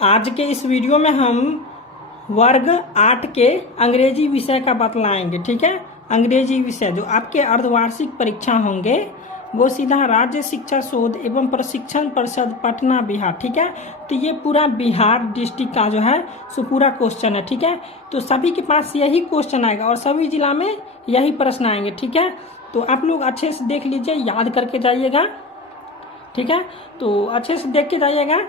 आज के इस वीडियो में हम वर्ग 8 के अंग्रेजी विषय का बतलाएंगे। ठीक है, अंग्रेजी विषय जो आपके अर्धवार्षिक परीक्षा होंगे वो सीधा राज्य शिक्षा शोध एवं प्रशिक्षण परिषद पटना बिहार। ठीक है, तो ये पूरा बिहार डिस्ट्रिक्ट का जो है सो पूरा क्वेश्चन है। ठीक है, तो सभी के पास यही क्वेश्चन आएगा और सभी जिला में यही प्रश्न आएंगे। ठीक है, तो आप लोग अच्छे से देख लीजिए, याद करके जाइएगा। ठीक है, तो अच्छे से देख के जाइएगा।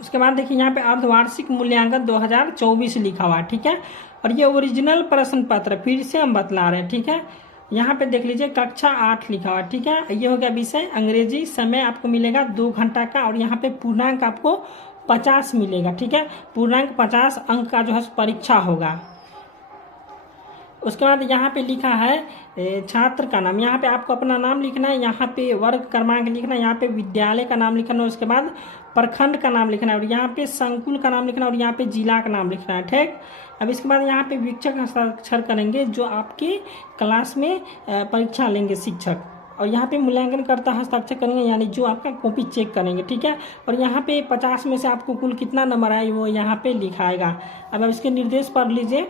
उसके बाद देखिए यहाँ पे अर्धवार्षिक मूल्यांकन 2024 लिखा हुआ है। ठीक है, और ये ओरिजिनल प्रश्न पत्र फिर से हम बतला रहे हैं। ठीक है, यहाँ पे देख लीजिए कक्षा 8 लिखा हुआ है। ठीक है, ये हो गया विषय अंग्रेजी। समय आपको मिलेगा 2 घंटा का और यहाँ पे पूर्णांक आपको 50 मिलेगा। ठीक है, पूर्णांक 50 अंक का जो है परीक्षा होगा। उसके बाद यहाँ पे लिखा है छात्र का नाम, यहाँ पे आपको अपना नाम लिखना है, यहाँ पे वर्ग क्रमांक लिखना है, यहाँ पे विद्यालय का नाम लिखना है, उसके बाद प्रखंड का नाम लिखना है और यहाँ पे संकुल का नाम लिखना है और यहाँ पे जिला का नाम लिखना है। ठीक, अब इसके बाद यहाँ पे शिक्षक हस्ताक्षर करेंगे जो आपके क्लास में परीक्षा लेंगे शिक्षक, और यहाँ पे मूल्यांकन करता हस्ताक्षर करेंगे यानी जो आपका कॉपी चेक करेंगे। ठीक है, और यहाँ पे 50 में से आपको कुल कितना नंबर आए वो यहाँ पे लिखाएगा। अब इसके निर्देश पढ़ लीजिए।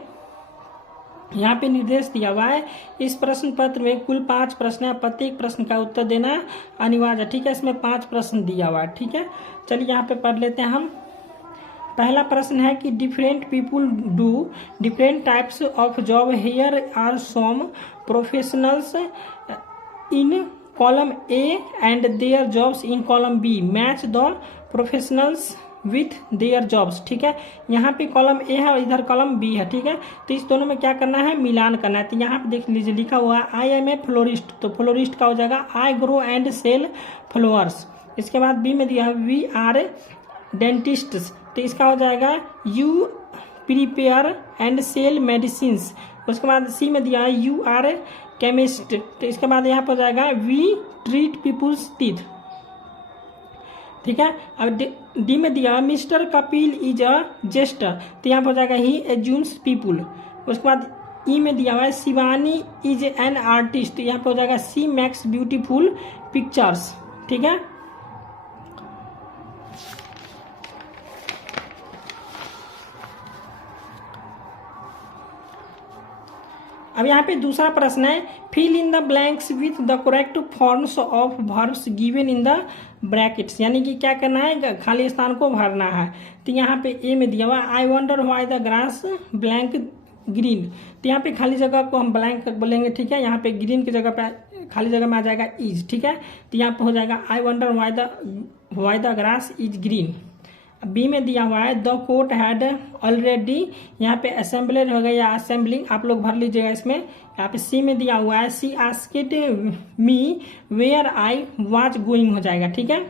यहाँ पे निर्देश दिया हुआ है, इस प्रश्न पत्र में कुल 5 प्रश्न है, प्रत्येक प्रश्न का उत्तर देना अनिवार्य है। ठीक है, इसमें 5 प्रश्न दिया हुआ है। ठीक है, चलिए यहाँ पे पढ़ लेते हैं हम। पहला प्रश्न है कि different people do different types of job, here are some professionals in column A and their jobs in column B, match the professionals with their jobs. ठीक है, यहाँ पे कॉलम ए है और इधर कॉलम बी है। ठीक है, तो इस दोनों में क्या करना है, मिलान करना है। तो यहाँ पे देख लीजिए लिखा हुआ है आई एम ए फ्लोरिस्ट, तो फ्लोरिस्ट का हो जाएगा I grow and sell flowers. इसके बाद बी में दिया है वी आर डेंटिस्ट्स, तो इसका हो जाएगा you prepare and sell medicine. उसके बाद सी में दिया है यू आर केमिस्ट, तो इसके बाद यहाँ पर हो जाएगा वी ट्रीट पीपुल्स टीथ। ठीक है, अब डी में दिया mister Kapil is a jester, तो यहाँ पर हो जाएगा ही एज्यूम्स पीपुल। उसके बाद ई में दिया हुआ है शिवानी इज एन आर्टिस्ट, तो यहाँ पर हो जाएगा सी मेक्स ब्यूटीफुल पिक्चर्स। ठीक है, अब यहाँ पे दूसरा प्रश्न है fill in the blanks with the correct forms of verbs given in the brackets, यानी कि क्या करना है, खाली स्थान को भरना है। तो यहाँ पे ए में दिया हुआ I wonder why the grass blank green, तो यहाँ पे खाली जगह को हम ब्लैंक बोलेंगे। ठीक है, यहाँ पे ग्रीन की जगह पे खाली जगह में आ जाएगा इज। ठीक है, तो यहाँ पे हो जाएगा I wonder why the grass is green. B में दिया हुआ है द कोर्ट हैड ऑलरेडी, यहाँ पे असेंबलर हो गया या असेंबलिंग, आप लोग भर लीजिएगा इसमें। यहाँ पे सी में दिया हुआ है she asked me where I was going, हो जाएगा। ठीक है,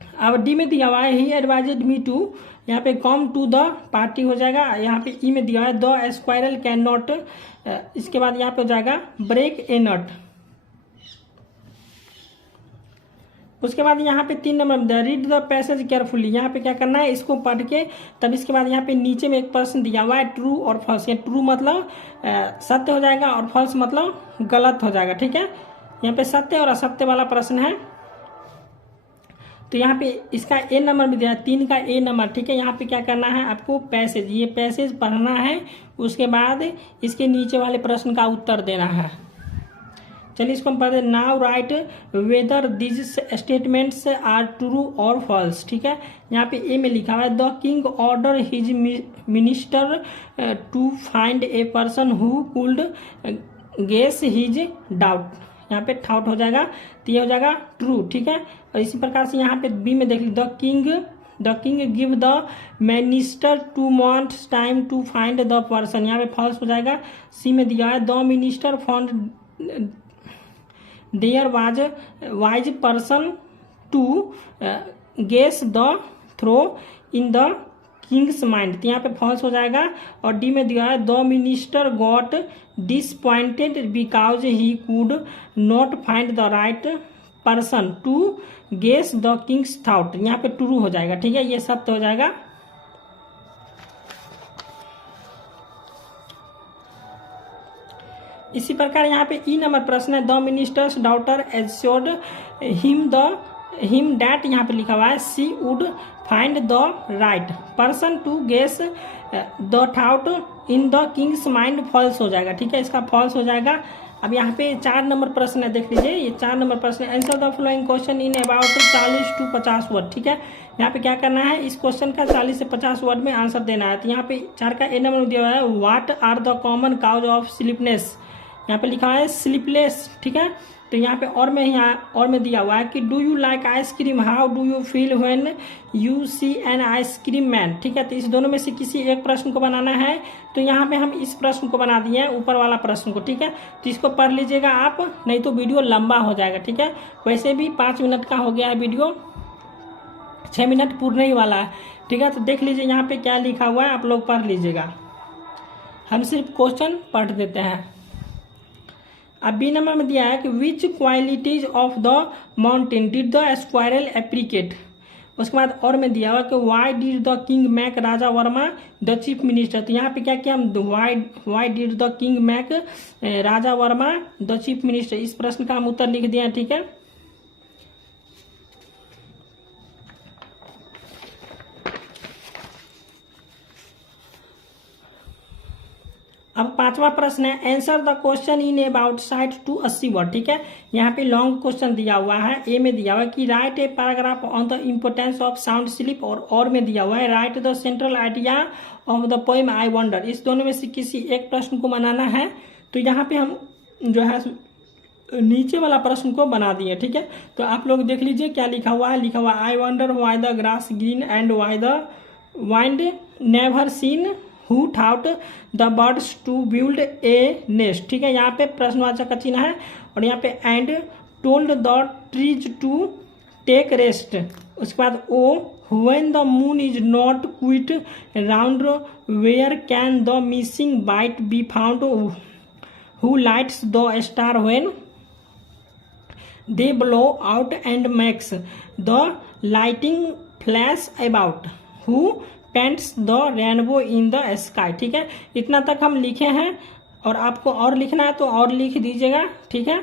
अब डी में दिया हुआ है ही एडवाइज्ड मी टू, यहाँ पे कम टू द पार्टी हो जाएगा। यहाँ पे ई में दिया हुआ है द स्क्वायरल कैन नॉट, इसके बाद यहाँ पे हो जाएगा ब्रेक ए नट। उसके बाद यहाँ पे 3 number read the passage carefully, यहाँ पे क्या करना है, इसको पढ़ के तब इसके बाद यहाँ पे नीचे में एक प्रश्न दिया हुआ है ट्रू और फॉल्स। ट्रू मतलब सत्य हो जाएगा और फॉल्स मतलब गलत हो जाएगा। ठीक है, यहाँ पे सत्य और असत्य वाला प्रश्न है। तो यहाँ पे इसका ए नंबर भी दिया है, 3 का ए नंबर। ठीक है, यहाँ पे क्या करना है, आपको पैसेज, ये पैसेज पढ़ना है, उसके बाद इसके नीचे वाले प्रश्न का उत्तर देना है। चलिए इसको हम पढ़ते हैं। Now write whether this statements are true और फॉल्स। ठीक है, यहाँ पे ए में लिखा हुआ है the king order his minister to find a person who could guess his doubt, यहाँ पे डाउट हो जाएगा, तो ये हो जाएगा ट्रू। ठीक है, और इसी प्रकार से यहाँ पे बी में देख लीजिए the king give the minister 2 months time to find the person, यहाँ पे फॉल्स हो जाएगा। सी में दिया है the minister found their wise person to guess the throw in the king's mind, तो यहाँ पे फॉल्स हो जाएगा। और डी में दिया है the minister got disappointed because he could not find the right person to guess the king's thought, यहाँ पे ट्रू हो जाएगा। ठीक है, ये सत्य हो जाएगा। इसी प्रकार यहाँ पे ई नंबर प्रश्न है the minister's daughter assured him the him that यहाँ पे लिखा हुआ है she would find the right person to guess the thought in the king's mind false हो जाएगा। ठीक है, इसका फॉल्स हो जाएगा। अब यहाँ पे 4 नंबर प्रश्न है, देख लीजिए ये 4 नंबर प्रश्न है। Answer the following question in about 40 to 50 word. ठीक है, यहाँ पे क्या करना है, इस क्वेश्चन का 40 से 50 वर्ड में आंसर देना है। तो यहाँ पे 4 का ए नंबर दिया हुआ है, what are the common cause of sleepness. यहाँ पे लिखा है स्लीपलेस। ठीक है, तो यहाँ पे और में दिया हुआ है कि do you like ice cream, how do you feel when you see an ice cream man. ठीक है, तो इस दोनों में से किसी एक प्रश्न को बनाना है। तो यहाँ पे हम इस प्रश्न को बना दिए हैं, ऊपर वाला प्रश्न को। ठीक है, तो इसको पढ़ लीजिएगा आप, नहीं तो वीडियो लंबा हो जाएगा। ठीक है, वैसे भी 5 मिनट का हो गया है वीडियो, 6 मिनट पूरने ही वाला है। ठीक है, तो देख लीजिए यहाँ पे क्या लिखा हुआ है, आप लोग पढ़ लीजिएगा। हम सिर्फ क्वेश्चन पढ़ देते हैं। अब बी नंबर में दिया है कि which qualities of the mountain did the squirrel appreciate. उसके बाद और में दिया हुआ कि why did the king make Raja Varma the chief minister. तो यहाँ पे क्या किया हम, why did the king make Raja Varma the chief minister. इस प्रश्न का हम उत्तर लिख दिए। ठीक है, अब 5वां प्रश्न है, answer the question in about 60 to 80 word. ठीक है, यहाँ पे लॉन्ग क्वेश्चन दिया हुआ है। ए में दिया हुआ है कि right a paragraph on the importance of sound sleep, और में दिया हुआ है right the central idea of the poem I wonder. इस दोनों में से किसी एक प्रश्न को बनाना है। तो यहाँ पे हम जो है नीचे वाला प्रश्न को बना दिए। ठीक है, तो आप लोग देख लीजिए क्या लिखा हुआ है। लिखा हुआ I wonder why the grass green and why the wind never seen who thought the birds to build a nest. ठीक है, यहाँ पे प्रश्नवाचक का चिन्ह है, और यहाँ पे and told the trees to take rest. उसके बाद oh when the moon is not quite round where can the missing bite be found who lights the star when they blow out and makes the lighting flash about who paints the rainbow in the sky. ठीक है, इतना तक हम लिखे हैं, और आपको और लिखना है तो और लिख दीजिएगा। ठीक है।